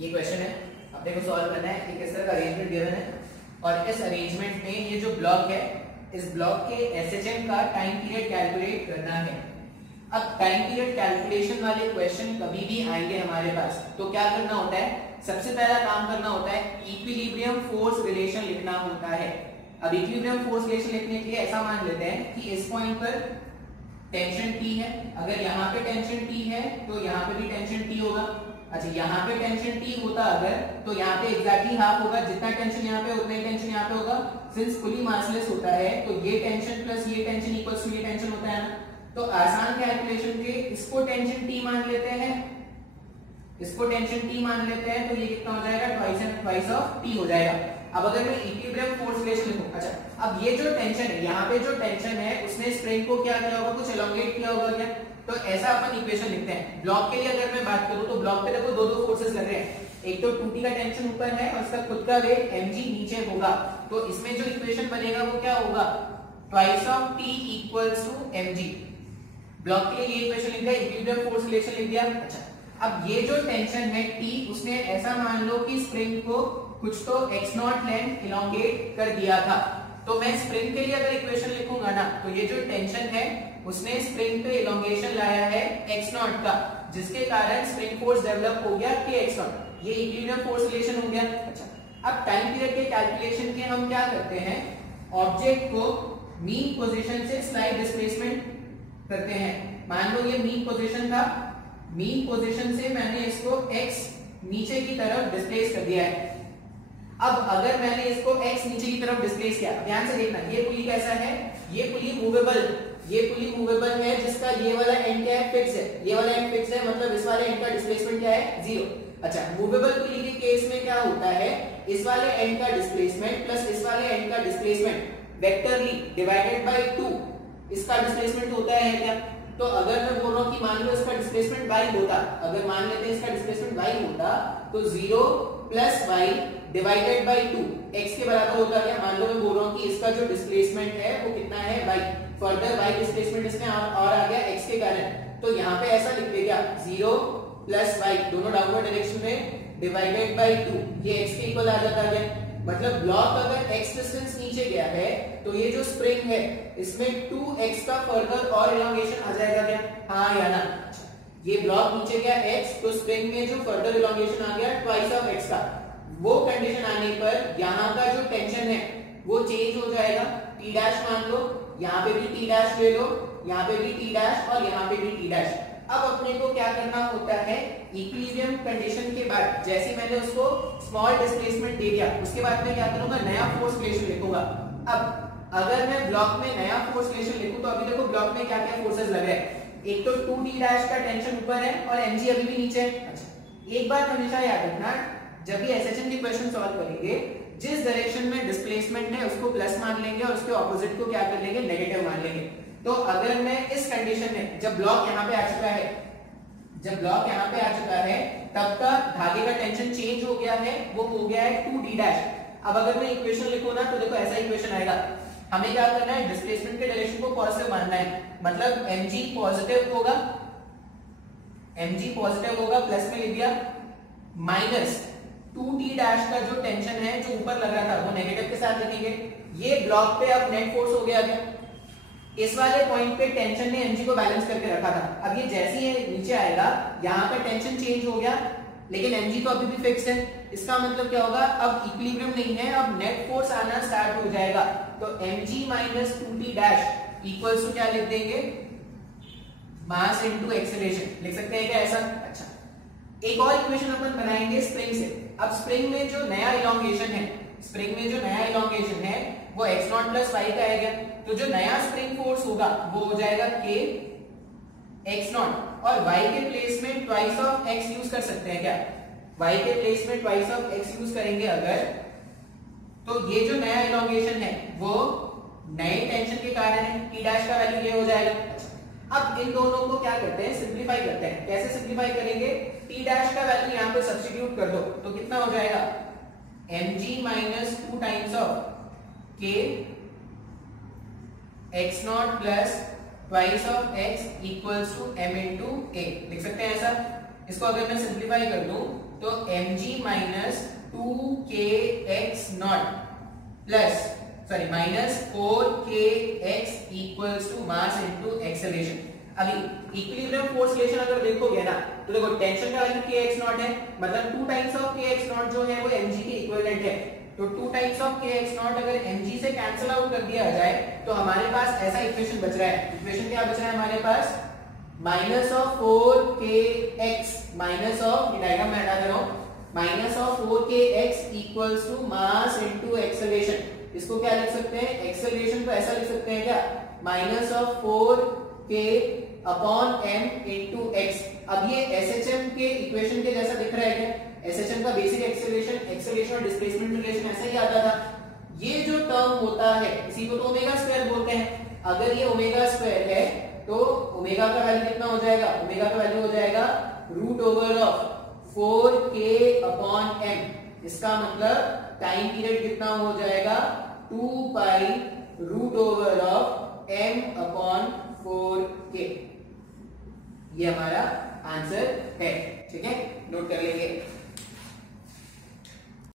ये क्वेश्चन है, अपने को सॉल्व करना है कि किस तरह का अरेंजमेंट गिवन है और इस अरेंजमेंट में ये जो ब्लॉक है, इस ब्लॉक के एसएचएम का टाइम पीरियड कैलकुलेट करना है। अब टाइम पीरियड कैलकुलेशन वाले क्वेश्चन कभी भी आएंगे हमारे पास तो क्या करना होता है, सबसे पहला काम करना होता है इक्विलिब्रियम फोर्स रिलेशन लिखना होता है। अब इक्विलिब्रियम फोर्स रिलेशन लिखने के लिए ऐसा मान लेते हैं कि इस पॉइंट पर टेंशन T है, अगर यहाँ पे टेंशन T है तो यहाँ पे भी टेंशन T होगा। अच्छा, यहाँ पे टेंशन T होता अगर तो यहाँ पे एग्जैक्टली हाफ होगा, जितना टेंशन यहाँ पे उतना ही टेंशन यहाँ पे होगा। सिंस फुली मासलेस होता है तो ये टेंशन प्लस ये टेंशन इक्वल्स टू ये टेंशन होता है ना। तो आसान कैलकुलेशन के इसको टेंशन T मान लेते हैं, इसको टेंशन T मान लेते हैं, तो ये कितना हो जाएगा, ट्वाइस ऑफ T हो जाएगा। अब अगर मैं इक्विलिब्रियम फोर्स रिलेशन लिखूं, अच्छा अब ये जो टेंशन है, यहाँ पे जो टेंशन है उसने स्प्रिंग को क्या किया होगा, कुछ एलोंगेट किया होगा क्या, तो ऐसा अपन इक्वेशन लिखते हैं। ब्लॉक के लिए अगर मैं बात करूं तो ब्लॉक पे देखो दो फोर्सेस लग रहे हैं, एक तो 2T का टेंशन ऊपर है और इसका खुद का वेट mg नीचे होगा, तो इसमें जो इक्वेशन बनेगा वो क्या होगा, twice of T equals to mg। Block के लिए ये इक्वेशन लिख दिया, इक्विलिब्रियम फोर्स रिलेशन लिख दिया। अच्छा अब ये जो टेंशन है T, उसने ऐसा मान लो कि स्प्रिंग को कुछ तो x0 लेंथ इलोंगेट कर दिया था, तो मैं स्प्रिंग के लिए अगर इक्वेशन लिखूंगा ना तो ये जो टेंशन है उसने स्प्रिंग पे इलोंगेशन लाया है x0 का, जिसके कारण स्प्रिंग फोर्स डेवलप हो गया kx0, ये इक्विलिब्रियम फोर्स रिलेशन हो गया। अच्छा अब टाइम पीरियड के कैलकुलेशन के हम क्या करते हैं, ऑब्जेक्ट को मीन पोजीशन से स्लाइड डिस्प्लेसमेंट करते हैं। मान लो ये मीन पोजीशन था, मीन पोजीशन से मैंने इसको x नीचे की तरफ डिस्प्लेस कर दिया है। अब अगर मैंने इसको x नीचे की तरफ डिस्प्लेस किया, ध्यान से देखना, ये पुली कैसा है, ये पुली मूवेबल है, जिसका ये वाला एंड क्या है, फिक्स है, ये वाला एंड फिक्स है, मतलब इस वाले एंड का डिस्प्लेसमेंट क्या है, 0। अच्छा मूवेबल पुली के केस में क्या होता है, इस वाले एंड का डिस्प्लेसमेंट प्लस इस वाले एंड का डिस्प्लेसमेंट वेक्टरली डिवाइडेड बाय 2 इसका डिस्प्लेसमेंट होता है क्या। तो अगर मैं बोल रहा हूं कि मान लो इसका डिस्प्लेसमेंट y होता, अगर मान लेते हैं इसका डिस्प्लेसमेंट y होता तो 0 plus y divided by 2 x के बराबर होता क्या, मान लो मैं बोल रहा हूं कि इसका जो डिस्प्लेसमेंट है वो कितना है y, फर्दर y डिस्प्लेसमेंट इसमें और आ गया x के कारण, तो यहाँ पे ऐसा लिख देगा 0 प्लस y दोनों डाउनवर्ड डायरेक्शन में डिवाइडेड बाय 2, ये x के इक्वल आ जाता है। मतलब ब्लॉक अगर x डिस्टेंस नीचे गया है तो ये जो स्प्रिंग है इसमें 2x का फर्दर और इलोंगेशन आ जाएगा क्या, हाँ या ना। ये ब्लॉक नीचे गया x, तो स्प्रिंग में जो फर्दर इलोंगेशन आ गया ट्वाइस ऑफ x का, वो कंडीशन आने पर यहाँ का जो टेंशन है वो चेंज हो जाएगा, T डैश मान लो, यहाँ पे भी T डैश ले लो, यहाँ पे भी T डैश और यहाँ पे भी T डैश। अब अपने को क्या करना होता है, इक्विलिब्रियम कंडीशन के बाद जैसे मैंने उसको स्मॉल डिस्प्लेसमेंट दे दिया, उसके बाद मैं क्या करूंगा, नया फोर्स रिलेशन लिखूंगा। अब अगर मैं ब्लॉक में नया फोर्स रिलेशन लिखूं तो अभी देखो ब्लॉक में क्या क्या फोर्सेस लग रहे हैं, एक तो 2T डैश का टेंशन ऊपर है और mg अभी भी नीचे है। अच्छा एक बात हमेशा याद रखना, जब भी एसएचएम के क्वेश्चन सॉल्व करेंगे, जिस डायरेक्शन में डिस्प्लेसमेंट है उसको प्लस मान लेंगे और उसके ऑपोजिट को क्या कर लेंगे, नेगेटिव मान लेंगे। तो अगर मैं इस कंडीशन में, जब ब्लॉक यहाँ पे आ चुका है, जब ब्लॉक यहाँ पे आ चुका है तब तक धागे का टेंशन चेंज हो गया है, वो हो गया है 2D डैश। अब अगर मैं इक्वेशन लिखूं ना तो देखो ऐसा इक्वेशन आएगा, हमें क्या करना है, डिस्प्लेसमेंट के डायरेक्शन को पॉजिटिव मानना है, मतलब mg पॉजिटिव होगा, mg पॉजिटिव होगा, प्लस में लिख दिया, माइनस 2T डैश का जो टेंशन है जो ऊपर लग रहा था वो नेगेटिव के साथ लिखेंगे। ये ब्लॉक पे अब नेट फोर्स हो गया, इस वाले पॉइंट पे टेंशन ने mg को बैलेंस करके रखा था, अब ये जैसे ही नीचे आएगा यहाँ पे टेंशन चेंज हो गया, लेकिन mg तो अभी भी फिक्स है, इसका मतलब क्या होगा, अब इक्विलिब्रियम नहीं है, अब नेट फोर्स आना स्टार्ट हो जाएगा, तो mg minus 2T dash equals to क्या लिख देंगे, मास इनटू एक्सेलरेशन, लिख सकते हैं क्या ऐसा। अच्छा एक और इक्वेशन अपन बनाएंगे स्प्रिंग से। अब स्प्रिंग में जो नया इलोंगेशन है, स्प्रिंग में जो नया इलोंगेशन है वो x0 प्लस y का आएगा, तो जो नया स्प्रिंग फोर्स होगा वो हो जाएगा k x0, और y के प्लेस में ट्वाइस ऑफ x यूज कर सकते हैं क्या, y के प्लेस में ट्वाइस ऑफ x यूज करेंगे अगर, तो ये जो नया इलोंगेशन है वो नए टेंशन के कारण है, T डैश का वैल्यू ये हो जाएगा। अब इन दोनों को क्या करते हैं, सिंप्लीफाई करते हैं। कैसे सिंप्लीफाई करेंगे, T डैश का वैल्यू यहाँ पे सब्स्टिट्यूट कर दो तो कितना हो जाएगा, mg minus 2 times of k x0 plus twice of x equals to m into a, लिख सकते हैं ऐसा। इसको अगर मैं सिंप्लीफाई कर दूं तो mg minus 2kx naught plus minus 4kx equals to mass into acceleration. अभी इक्विलिब्रियम फोर्स रिलेशन अगर देखोगे ना तो देखो टेंशन का वैल्यू kx नॉट है, मतलब 2 टाइम्स ऑफ kx नॉट जो है वो mg के इक्विवेलेंट है। तो 2 टाइम्स ऑफ kx नॉट अगर mg से कैंसिल आउट कर दिया जाए तो हमारे पास ऐसा इक्वेशन बच रहा है। इक्वेशन क्या बच रहा है हमारे पास, minus of 4kx minus of, diagram में हटा दे रहा हूं, minus of 4kx equals to mass into acceleration. इसको क्या लिख सकते हैं, एक्सेलरेशन को ऐसा लिख सकते हैं क्या, minus of 4k upon m into x। अब ये एसएचएम के इक्वेशन के जैसा दिख रहा है क्या, एसएचएम का बेसिक एक्सेलरेशन और डिस्प्लेसमेंट रिलेशन ऐसा ही आता था। ये जो टर्म होता है इसी को तो ओमेगा स्क्वायर बोलते हैं। अगर ये ओमेगा स्क्वायर है तो ओमेगा का वैल्यू कितना हो जाएगा, ओमेगा का वैल्यू हो जाएगा root over of 4k upon m। इसका मतलब टाइम पीरियड कितना हो जाएगा, 2 pi root over of m upon 4k। ये हमारा आंसर है, ठीक है, नोट कर लेंगे।